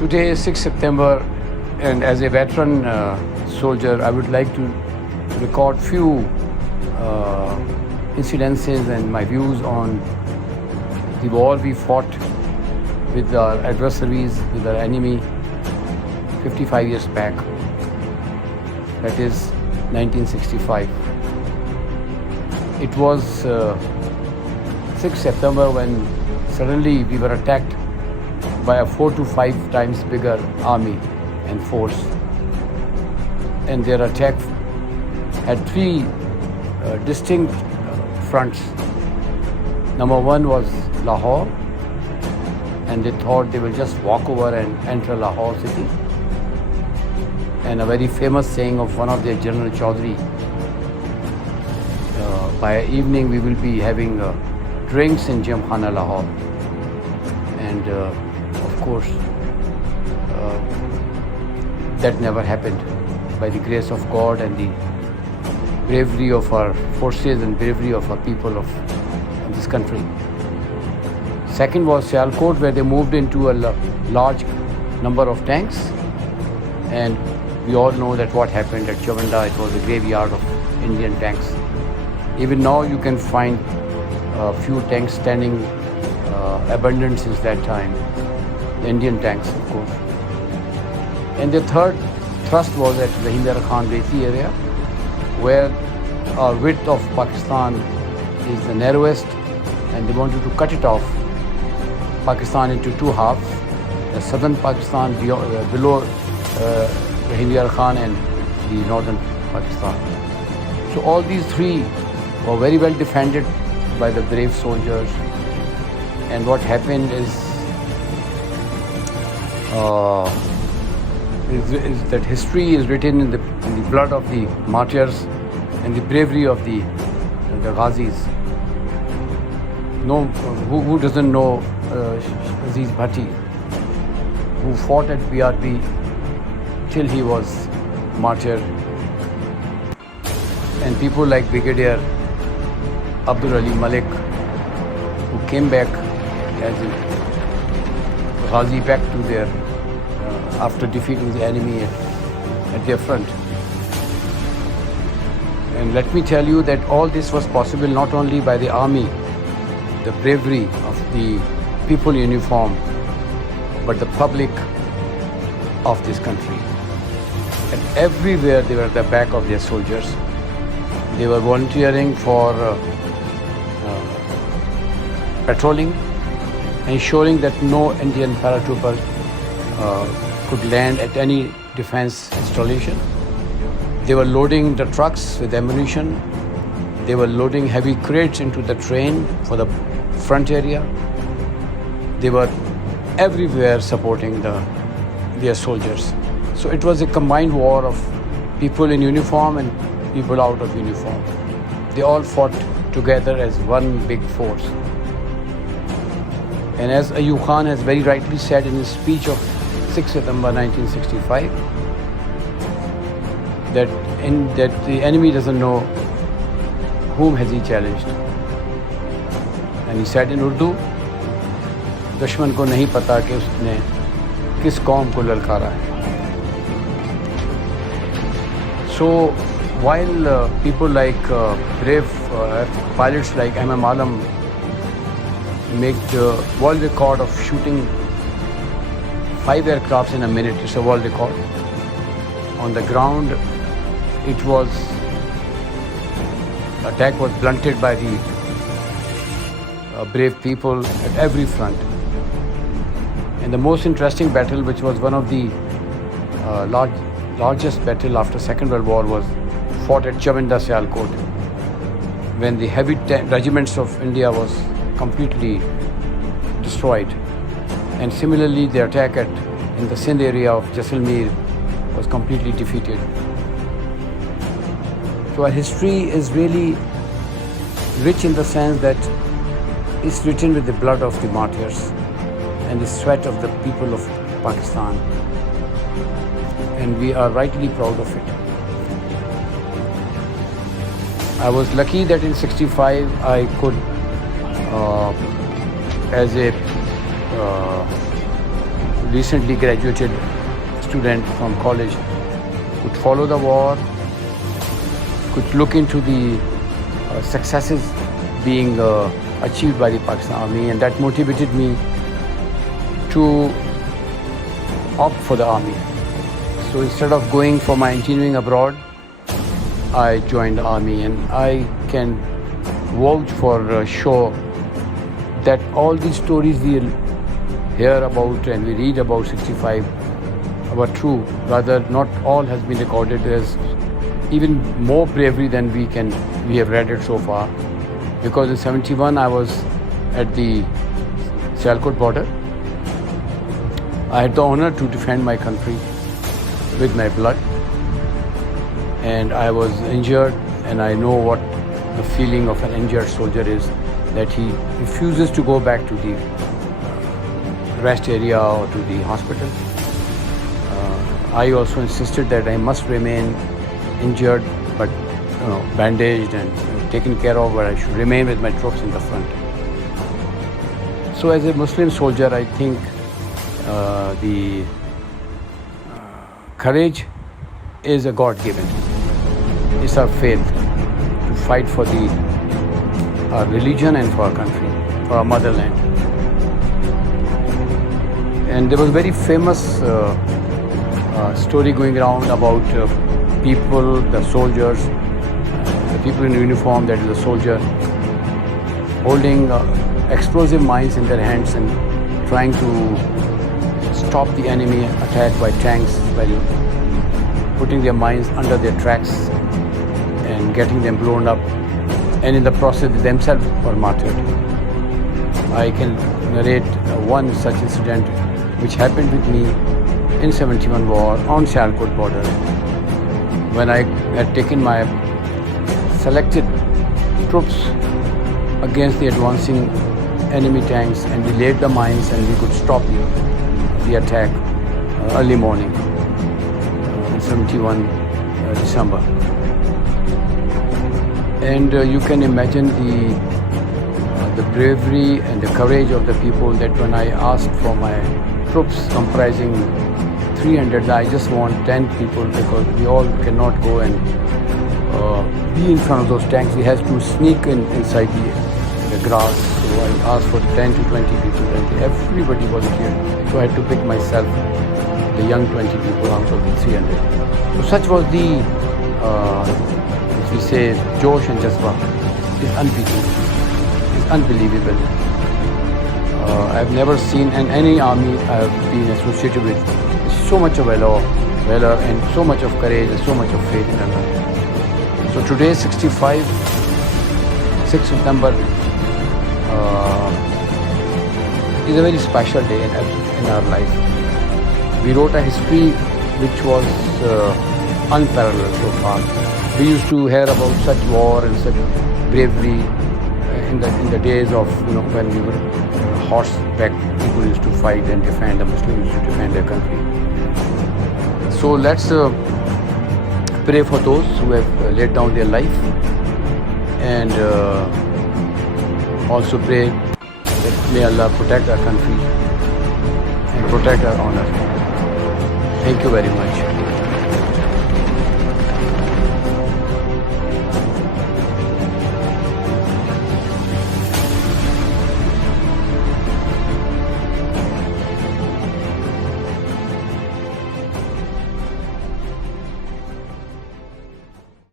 Today is 6 September, and as a veteran soldier, I would like to record few incidences and my views on the war we fought with our adversaries, with our enemy 55 years back. That is 1965. It was 6 September when suddenly we were attacked by a 4 to 5 times bigger army and force. And their attack had three distinct fronts. Number one was Lahore, and they thought they will just walk over and enter Lahore city. And a very famous saying of one of their General Chaudhry, by evening we will be having drinks in Gymkhana Lahore. And of course, that never happened by the grace of God and the bravery of our forces and bravery of our people of this country. Second was Sialkot, where they moved into a large number of tanks, and we all know that what happened at Chavanda. It was a graveyard of Indian tanks. Even now you can find a few tanks standing abundant since that time, the Indian tanks of course. And the third thrust was at the Hindar Khan Beti area, where our width of Pakistan is the narrowest, and they wanted to cut it off, Pakistan, into two halves, the southern Pakistan below the Hindar Khan and the northern Pakistan. So all these three were very well defended by the brave soldiers. And what happened is that history is written in the blood of the martyrs and the bravery of the Ghazis. No, who doesn't know Aziz Bhatti, who fought at BRB till he was martyred, and people like Brigadier Abdul Ali Malik, who came back as a Ghazi back to their after defeating the enemy at their front. And let me tell you that all this was possible not only by the army, the bravery of the people in uniform, but the public of this country. And everywhere they were at the back of their soldiers. They were volunteering for patrolling, ensuring that no Indian paratrooper could land at any defense installation. They were loading the trucks with ammunition. They were loading heavy crates into the train for the front area. They were everywhere supporting their soldiers. So it was a combined war of people in uniform and people out of uniform. They all fought together as one big force. And as Ayub Khan has very rightly said in his speech of 6 September 1965, that the enemy doesn't know whom has he challenged. And he said in Urdu, दुश्मन को नहीं पता कि उसने किस कौम को ललकारा है. So while people like brave pilots like M.M. Alam make the world record of shooting 5 aircrafts in a minute, it's a world record. On the ground, attack was blunted by the brave people at every front. And the most interesting battle, which was one of the largest battle after Second World War, was fought at Chavanda Sialkot, when the heavy regiments of India was completely destroyed. And similarly, the attack in the Sindh area of Jaisalmer was completely defeated. So our history is really rich in the sense that it's written with the blood of the martyrs and the sweat of the people of Pakistan. And we are rightly proud of it. I was lucky that in 65 I could, as a recently graduated student from college could follow the war, could look into the successes being achieved by the Pakistan Army, and that motivated me to opt for the army. So instead of going for my engineering abroad, I joined the army, and I can vouch for sure that all these stories we hear about and we read about 65 were true. Rather, not all has been recorded. There's even more bravery than we have read it so far. Because in 71 I was at the Sialkot border. I had the honor to defend my country with my blood, and I was injured, and I know what the feeling of an injured soldier is, that he refuses to go back to the rest area or to the hospital. I also insisted that I must remain injured but bandaged and taken care of, but I should remain with my troops in the front. So as a Muslim soldier, I think the courage is a God-given. It's our faith to fight for our religion and for our country, for our motherland. And there was a very famous story going around about people, the soldiers, the people in uniform, that is the soldier, holding explosive mines in their hands and trying to stop the enemy attack by tanks by putting their mines under their tracks and getting them blown up, and in the process they themselves were martyred. I can narrate one such incident which happened with me in 71 war on Sialkot border, when I had taken my selected troops against the advancing enemy tanks, and we laid the mines and we could stop the attack early morning in 71 December. And you can imagine the bravery and the courage of the people, that when I asked for my troops comprising 300, I just want 10 people, because we all cannot go and be in front of those tanks. We have to sneak inside the grass. So I asked for 10 to 20 people, and everybody volunteered. So I had to pick myself, the young 20 people out of the 300. So such was the, if we say, Josh and Jazba, is unbeatable, is unbelievable. I've never seen in any army I've been associated with so much of valor and so much of courage and so much of faith in Allah. So today, 65, 6th September, is a very special day in our life. We wrote a history which was unparalleled so far. We used to hear about such war and such bravery in the days of when we were horseback. People used to fight and defend. The Muslims used to defend their country. So let's pray for those who have laid down their life, and also pray that may Allah protect our country and protect our honor. Thank you very much.